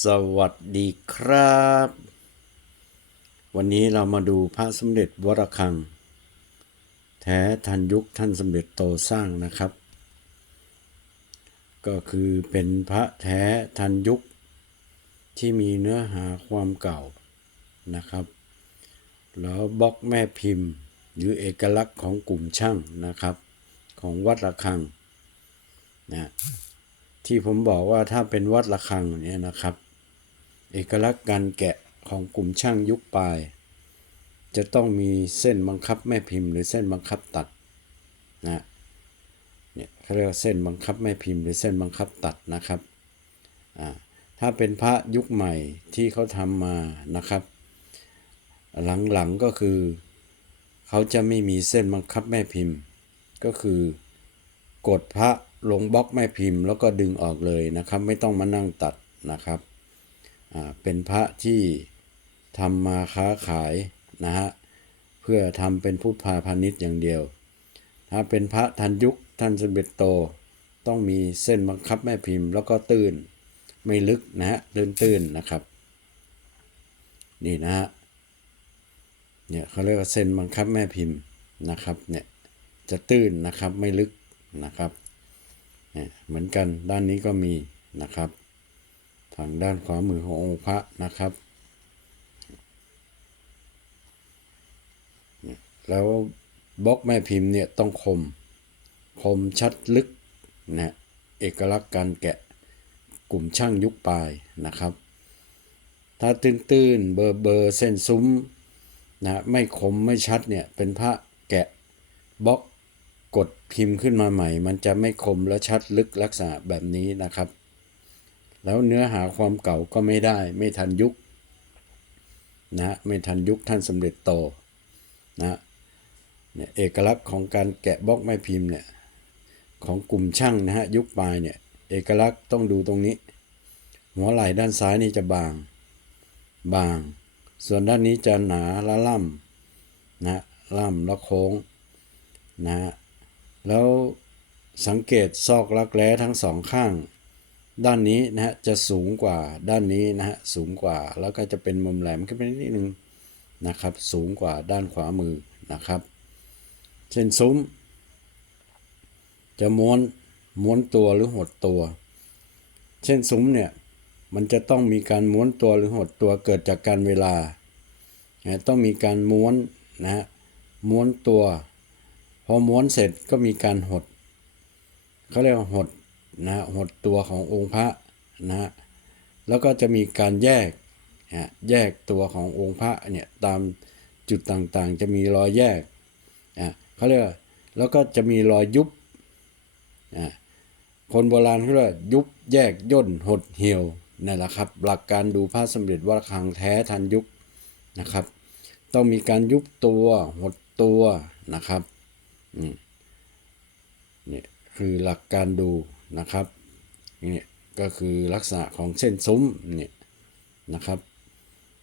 สวัสดีครับ วันนี้เรามาดูพระสมเด็จวรคัง แท้ทันยุคท่านสมเด็จโตสร้างนะครับ ก็คือเป็นพระแท้ทันยุค ที่มีเนื้อหาความเก่านะครับ แล้วบล็อกแม่พิมพ์ หรือเอกลักษณ์ของกลุ่มช่างนะครับ ของวัดระฆังนะ ที่ผมบอกว่าถ้าเป็นวัดระฆังเนี่ยนะครับ เอกลักษณ์การแกะของกลุ่มช่างยุคปลาย จะต้องมีเส้นบังคับแม่พิมพ์ หรือเส้นบังคับตัดนะเนี่ยเขาเรียกว่าเส้นบังคับแม่พิมพ์หรือเส้นบังคับตัดนะครับอ่าถ้าเป็นพระยุคใหม่ที่เขาทำมานะครับ หลังๆก็คือเขาจะไม่มีเส้นบังคับแม่พิมพ์ ก็คือกดพระ ลงบล็อกแม่พิมพ์แล้วก็ดึงออกเลยนะครับ ไม่ต้องมานั่งตัดนะครับเป็นพระที่ทำมาค้าขายนะฮะเพื่อทำเป็นพุทธาพาณิชย์อย่างเดียว ถ้าเป็นพระทันยุคท่านสมเด็จโต ต้องมีเส้นบังคับแม่พิมพ์ แล้วก็ตื้นไม่ลึกนะฮะตื้นตื้นๆนะครับ นี่นะฮะเนี่ยเขาเรียกว่าเส้นบังคับแม่พิมพ์นะครับเนี่ยจะตื้นนะครับไม่ลึกนะครับ เหมือนกันด้านนี้ก็มีนะครับ ทางด้านขวามือขององค์พระนะครับ แล้วบล็อกแม่พิมพ์เนี่ยต้องคม คมชัดลึกนะเอกลักษณ์การแกะกลุ่มช่างยุคปลายนะครับ ถ้าตื้นๆเบอร์เบอร์เส้นซุ้มนะไม่คมไม่ชัดเนี่ยเป็นพระแกะบล็อก กดพิมพ์ขึ้นมาใหม่ มันจะไม่คมและชัดลึกลักษณะแบบนี้นะครับ แล้วเนื้อหาความเก่าก็ไม่ได้ ไม่ทันยุคนะไม่ทันยุคท่านสมเด็จโตนะเนี่ยเอกลักษณ์ของการแกะบล็อกไม้พิมพ์เนี่ยของกลุ่มช่างนะฮะยุคปลายเนี่ยเอกลักษณ์ต้องดูตรงนี้ หัวไหล่ด้านซ้ายนี่จะบาง บาง ส่วนด้านนี้จะหนาและล่ำนะล่ำและโค้งนะ แล้วสังเกตซอกรักแร้ทั้งสองข้าง ด้านนี้นะฮะจะสูงกว่าด้านนี้นะฮะสูงกว่าแล้วก็จะเป็นมุมแหลมขึ้นไปนิดนึงนะครับ สูงกว่าด้านขวามือนะครับ เช่นซุ้ม จะม้วนม้วนตัวหรือหดตัว เช่นซุ้มเนี่ยมันจะต้องมีการม้วนตัวหรือหดตัวเกิดจากการเวลานะต้องมีการม้วนนะฮะม้วนตัว พอม้วนเสร็จก็มีการหดเขาเรียกว่าหดนะฮะหดตัวขององค์พระนะฮะแล้วก็จะมีการแยกนะฮะแยกตัวขององค์พระเนี่ยตามจุดต่างๆ จะมีรอยแยกอะเขาเรียกแล้วก็จะมีรอยยุบอะคนโบราณเขาเรียกยุบแยกย่นหดเหี่ยวนั่นแหละครับ หลักการดูพระสมเด็จวัดระฆังแท้ทันยุคนะครับ ต้องมีการยุบตัวหดตัวนะครับ อืมนี่คือหลักการดูนะครับนี่ก็คือลักษณะของเส้นซุ้มนี่นะครับ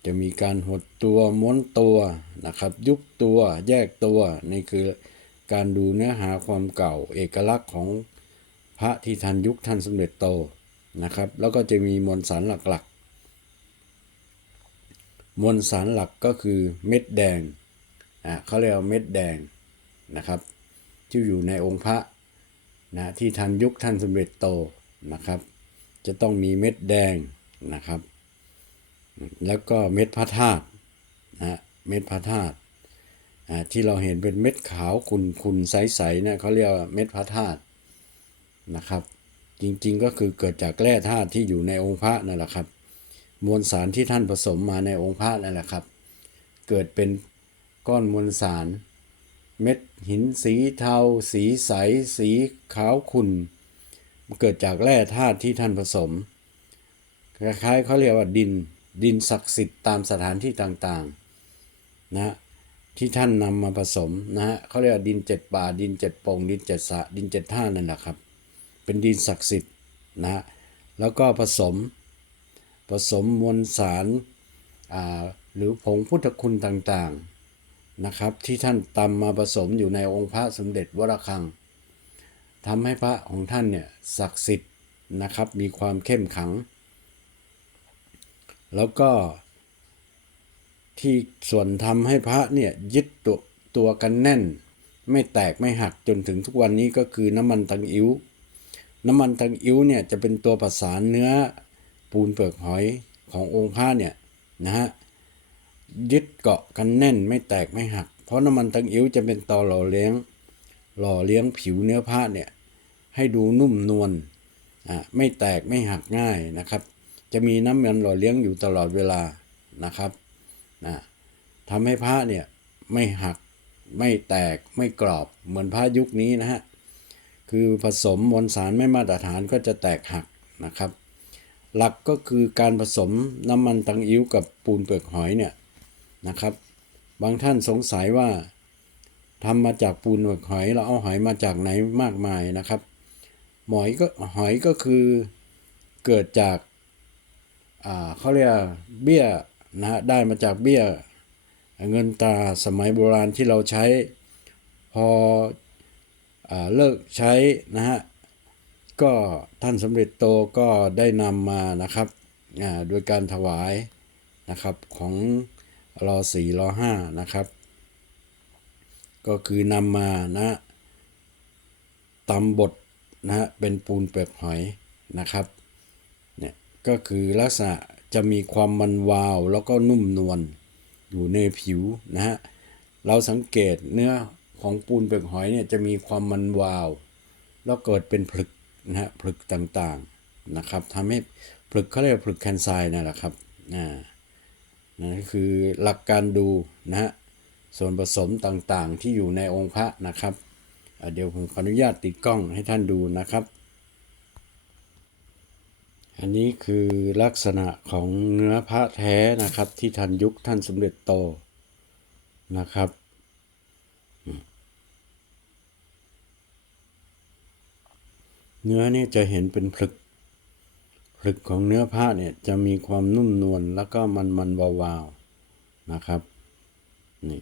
จะมีการหดตัวม้วนตัวนะครับ ยุบตัวแยกตัวนี่คือการดูเนื้อหาความเก่าเอกลักษณ์ของพระที่ทันยุคท่านสมเด็จโตนะครับ แล้วก็จะมีมวลสารหลักๆ มวลสารหลักก็คือเม็ดแดงอะเขาเรียกว่าเม็ดแดงนะครับ ที่อยู่ในองค์พระนะที่ทันยุคท่านสมเด็จโตนะครับ จะต้องมีเม็ดแดงนะครับ แล้วก็เม็ดพระธาตุนะเม็ดพระธาตุที่เราเห็นเป็นเม็ดขาวขุ่นๆใสๆนะเขาเรียกว่าเม็ดพระธาตุนะครับ จริงๆก็คือเกิดจากแร่ธาตุที่อยู่ในองค์พระนั่นแหละครับ มวลสารที่ท่านผสมมาในองค์พระนั่นแหละครับ เกิดเป็นก้อนมวลสาร เม็ดหินสีเทา สีใส สีขาวขุ่นเกิดจากแร่ธาตุที่ท่านผสม คล้ายๆเขาเรียกว่าดิน ดินศักดิ์สิทธิ์ตามสถานที่ต่างๆนะที่ท่านนำมาผสมนะฮะเขาเรียกว่าดินเจ็ดป่า ดินเจ็ดปงดินเจ็ดสะดินเจ็ดท่านั่นแหละครับ เป็นดินศักดิ์สิทธิ์นะฮะแล้วก็ผสมผสมมวลสารหรือผงพุทธคุณต่างๆ นะครับ ที่ท่านตำมาผสมอยู่ในองค์พระสมเด็จวรคังทำให้พระของท่านเนี่ยศักดิ์สิทธิ์นะครับ มีความเข้มขัง แล้วก็ที่ส่วนทำให้พระเนี่ยยึดตัวตัวกันแน่น ไม่แตกไม่หักจนถึงทุกวันนี้ก็คือน้ำมันตังอิ้ว น้ำมันตังอิ้วเนี่ยจะเป็นตัวประสานเนื้อปูนเปลือกหอยขององค์พระเนี่ยนะฮะ ยึดเกาะกันแน่นไม่แตกไม่หัก เพราะน้ำมันตังอิ้วจะเป็นตอหล่อเลี้ยง หล่อเลี้ยงผิวเนื้อผ้าเนี่ยให้ดูนุ่มนวลอ่าไม่แตกไม่หักง่ายนะครับ จะมีน้ำมันหล่อเลี้ยงอยู่ตลอดเวลานะครับนะทำให้ผ้าเนี่ยไม่หักไม่แตกไม่กรอบเหมือนผ้ายุคนี้นะฮะคือผสมมวลสารไม่มาตรฐานก็จะแตกหักนะครับ หลักก็คือการผสมน้ำมันตังอิ้วกับปูนเปลือกหอยเนี่ย นะครับ บางท่านสงสัยว่าทำมาจากปูนหอยเราเอาหอยมาจากไหนมากมายนะครับหอยก็หอยก็คือเกิดจากเขาเรียกเบี้ยนะฮะได้มาจากเบี้ยเงินตาสมัยโบราณที่เราใช้พออเลิกใช้นะฮะก็ท่านสมเด็จโตก็ได้นำมานะครับโดยการถวายนะครับของ รอสี่รอห้านะครับ ก็คือนำมานะตำบดนะฮะเป็นปูนเปลือกหอยนะครับเนี่ยก็คือลักษณะจะมีความมันวาว แล้วก็นุ่มนวลอยู่ในผิวนะฮะเราสังเกตเนื้อของปูนเปลือกหอยเนี่ยจะมีความมันวาว แล้วเกิดเป็นผลึกนะฮะผลึกต่างๆนะครับทำให้ผลึกเขาเรียกผลึกแคนไซน์นั่นแหละครับอ่า นั่นก็คือหลักการดูนะฮะส่วนผสมต่างๆที่อยู่ในองค์พระนะครับ เดี๋ยวผมขออนุญาตติดกล้องให้ท่านดูนะครับ อันนี้คือลักษณะของเนื้อพระแท้นะครับ ที่ทันยุคท่านสมเด็จโตนะครับเนื้อนี่จะเห็นเป็นผลึก ผลึกของเนื้อผ้าเนี่ยจะมีความนุ่มนวลแล้วก็มันมันวาวๆนะครับนี่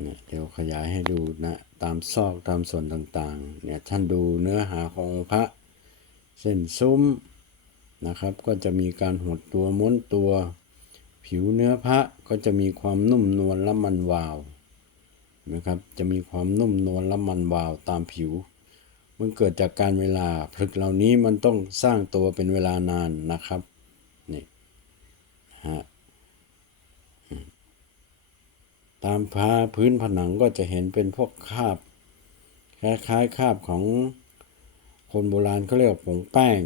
เนี่ยเดี๋ยวขยายให้ดูนะตามซอกตามส่วนต่างๆเนี่ยท่านดูเนื้อหาขององค์พระเส้นซุ้มนะครับ ก็จะมีการหดตัวม้วนตัว ผิวเนื้อพระก็จะมีความนุ่มนวลและมันวาวนะครับ จะมีความนุ่มนวลและมันวาวตามผิว มันเกิดจากการเวลาผลึกเหล่านี้มันต้องสร้างตัวเป็นเวลานานนะครับนี่ฮะตามผ้าพื้นผนังก็จะเห็นเป็นพวกคราบคล้ายๆคราบของคนโบราณเขาเรียกว่าผงแป้ง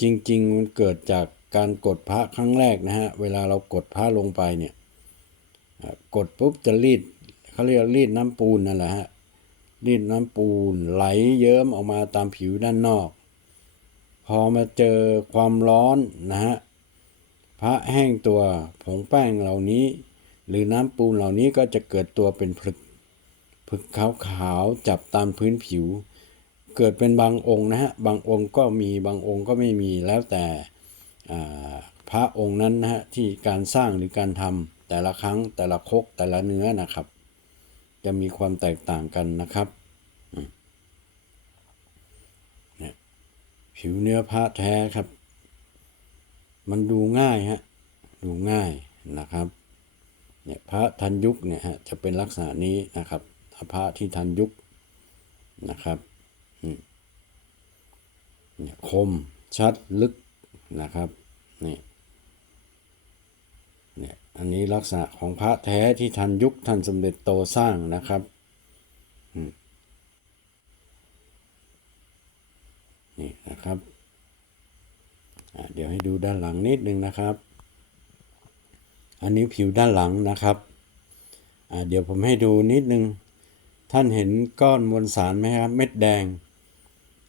จริง ๆ มันเกิดจากการกดพระครั้งแรกนะฮะเวลาเรากดพระลงไปเนี่ยกดปุ๊บจะรีดเขาเรียกรีดน้ำปูนนั่นแหละฮะ ดน้ำปูนไหลเยิ้มออกมาตามผิวด้านนอก พอมาเจอความร้อนนะฮะพระแห้งตัวผงแป้งเหล่านี้ หรือน้ำปูนเหล่านี้ก็จะเกิดตัวเป็นผลึกผลึกขาวๆจับตามพื้นผิว เกิดเป็นบางองค์นะฮะบางองค์ก็มีบางองค์ก็ไม่มีแล้วแต่พระองค์นั้นนะฮะที่การสร้างหรือการทำแต่ละครั้งแต่ละคกแต่ละเนื้อนะครับ จะมีความแตกต่างกันนะครับเนี่ยผิวเนื้อพระแท้ครับ มันดูง่ายฮะ ดูง่ายนะครับ เนี่ยพระทันยุคเนี่ยฮะจะเป็นลักษณะนี้นะครับถ้าพระที่ทันยุคนะครับเนี่ยคมชัดลึกนะครับ นี่เนี่ย อันนี้ลักษณะของพระแท้ที่ทันยุคท่านสมเด็จโตสร้างนะครับนี่นะครับ เดี๋ยวให้ดูด้านหลังนิดนึงนะครับ อันนี้ผิวด้านหลังนะครับ เดี๋ยวผมให้ดูนิดนึง ท่านเห็นก้อนมวลสารไหมครับ เม็ดแดง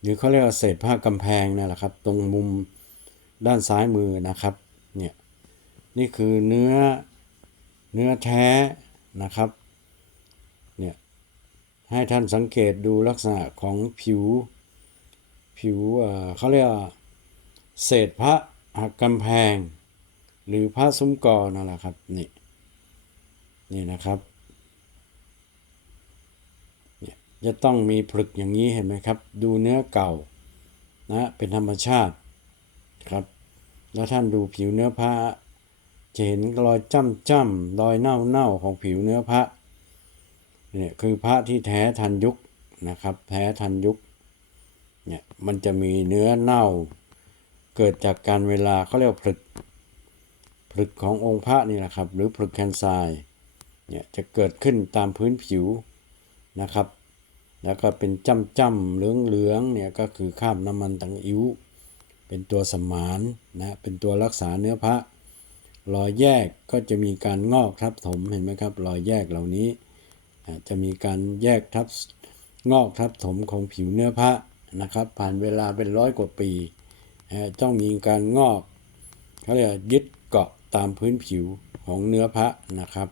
หรือเขาเรียกว่าเศษผ้ากำแพงนั่นแหละครับ ตรงมุมด้านซ้ายมือนะครับ เนี่ย นี่คือเนื้อเนื้อแท้นะครับเนี่ยให้ท่านสังเกตดูลักษณะของผิว ผิวเขาเรียกเศษพระหักกำแพง หรือผ้าซุ้มกอนั่นแหละครับนี่นี่นะครับเนี่ยจะต้องมีผลึกอย่างนี้เห็นไหมครับ ดูเนื้อเก่านะเป็นธรรมชาติครับ แล้วท่านดูผิวเนื้อพระ จะเห็นรอยจ้ำจ้ำรอยเน่าเน่าของผิวเนื้อพระเนี่ยคือพระที่แท้ทันยุคนะครับ แท้ทันยุคเนี่ยมันจะมีเนื้อเน่า เกิดจากการเวลาเขาเรียกผลึกผลึกขององค์พระนี่แหละครับ หรือผลึกแคนไซเนี่ยจะเกิดขึ้นตามพื้นผิวนะครับ แล้วก็เป็นจ้ำจ้ำเหลืองเหลืองเนี่ยก็คือคราบน้ำมันตังอิ้ว เป็นตัวสมานนะเป็นตัวรักษาเนื้อพระ รอยแยกก็จะมีการงอกทับถมเห็นไหมครับ รอยแยกเหล่านี้จะมีการแยกทับงอกทับถมของผิวเนื้อพระนะครับ ผ่านเวลาเป็นร้อยกว่าปีต้องมีการงอกเขาเรียกยึดเกาะตามพื้นผิวของเนื้อพระนะครับ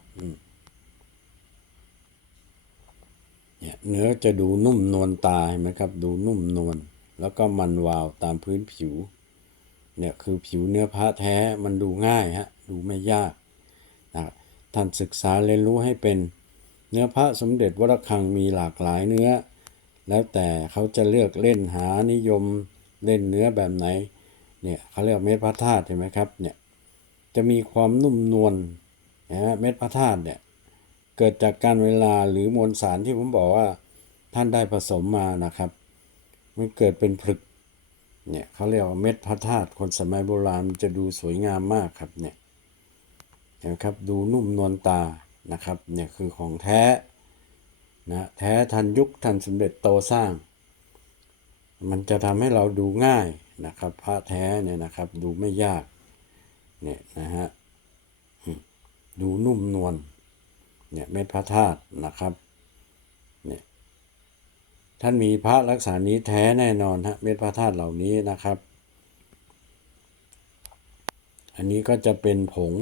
เนี่ยเนื้อจะดูนุ่มนวลตาเห็นไหมครับ ดูนุ่มนวลแล้วก็มันวาวตามพื้นผิว เนี่ยคือผิวเนื้อพระแท้มันดูง่ายฮะดูไม่ยากนะท่านศึกษาเรียนรู้ให้เป็นเนื้อพระสมเด็จวัดระฆังมีหลากหลายเนื้อ แล้วแต่เขาจะเลือกเล่นหานิยมเล่นเนื้อแบบไหนเนี่ยเขาเรียกเม็ดพระธาตุเห็นไหมครับเนี่ยจะมีความนุ่มนวลนะฮะเม็ดพระธาตุเนี่ยเกิดจากการเวลาหรือมวลสารที่ผมบอกว่าท่านได้ผสมมานะครับ มันเกิดเป็นผลึก เนี่ยเขาเรียกว่าเม็ดพระธาตุคนสมัยโบราณมันจะดูสวยงามมากครับเนี่ยเห็นะครับดูนุ่มนวลตานะครับเนี่ยคือของแท้นะแท้ทันยุคทันสมเด็จโตสร้าง มันจะทำให้เราดูง่ายนะครับพระแท้เนี่ยนะครับดูไม่ยากเนี่ยนะฮะดูนุ่มนวลเนี่ยเม็ดพระธาตุนะครับ ท่านมีพระรักษานี้แท้แน่นอนฮะเม็ดพระธาตุเหล่านี้นะครับ อันนี้ก็จะเป็นผง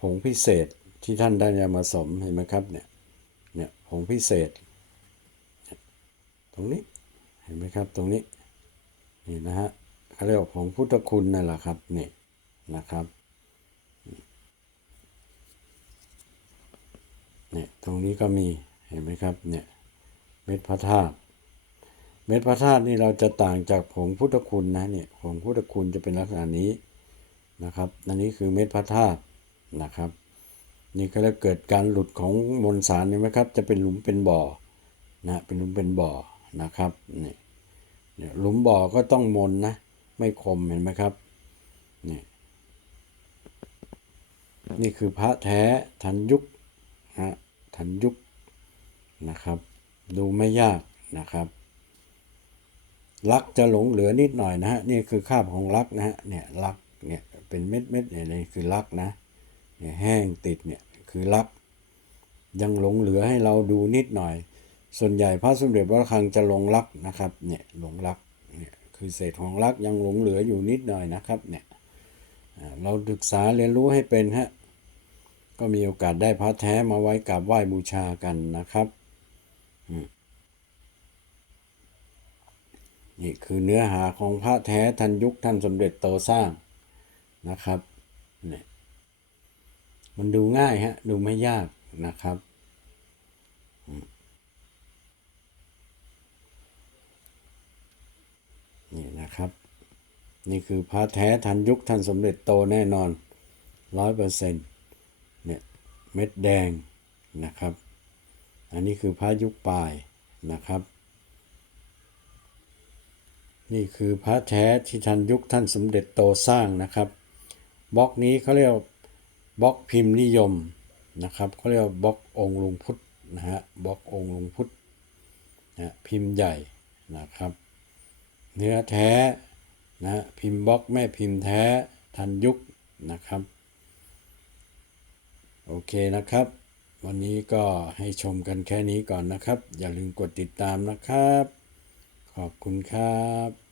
ผงพิเศษที่ท่านได้นำมาสมเห็นไหมครับเนี่ยเนี่ยผงพิเศษ ตรงนี้เห็นไหมครับตรงนี้นี่นะฮะเขาเรียกว่าผงพุทธคุณนั่นแหละครับนี่นะครับเนี่ยตรงนี้ก็มีเห็นไหมครับเนี่ย เม็ดพระธาตุเม็ดพระธาตุนี่เราจะต่างจากผงพุทธคุณนะเนี่ยผงพุทธคุณจะเป็นลักษณะนี้นะครับอันนี้คือเม็ดพระธาตุนะครับ นี่ก็จะเกิดการหลุดของมวลสารเห็นไหมครับ จะเป็นหลุมเป็นบ่อนะเป็นหลุมเป็นบ่อนะครับนี่เนี่ยหลุมบ่อก็ต้องมนนะ ไม่คมเห็นไหมครับนี่นี่คือพระแท้ทันยุคฮะทันยุคนะครับ ดูไม่ยากนะครับลักจะหลงเหลือนิดหน่อยนะฮะนี่คือคาบของลักนะฮะเนี่ยลักเนี่ยเป็นเม็ดเม็ดเนี่ยนี่คือลักนะเนี่ยแห้งติดเนี่ยคือลัก ยังหลงเหลือให้เราดูนิดหน่อย ส่วนใหญ่พระสมเด็จพระคังจะหลงลักนะครับเนี่ยหลงลักเนี่ยคือเศษของลักยังหลงเหลืออยู่นิดหน่อยนะครับเนี่ยเราศึกษาเรียนรู้ให้เป็นฮะก็มีโอกาสได้พระแท้มาไว้กราบไหว้บูชากันนะครับ นี่คือเนื้อหาของพระแท้ทันยุคท่านสมเด็จโตสร้างนะครับเนี่ยมันดูง่ายฮะ ดูไม่ยากนะครับ นี่นะครับ นี่คือพระแท้ทันยุคท่านสมเด็จโตแน่นอนร้อยเปอร์เซ็นต์เนี่ยเม็ดแดงนะครับ อันนี้คือพระยุคปลายนะครับ นี่คือพระแท้ที่ทันยุคท่านสมเด็จโตสร้างนะครับบล็อกนี้เขาเรียกบล็อกพิมพ์นิยมนะครับเขาเรียกบล็อกองค์ลุงพุทธนะฮะบล็อกองค์ลุงพุทธนะพิมพ์ใหญ่นะครับ เนื้อแท้นะฮะพิมพ์บล็อกแม่พิมพ์แท้ทันยุคนะครับ โอเคนะครับ วันนี้ก็ให้ชมกันแค่นี้ก่อนนะครับ อย่าลืมกดติดตามนะครับ ขอบคุณครับ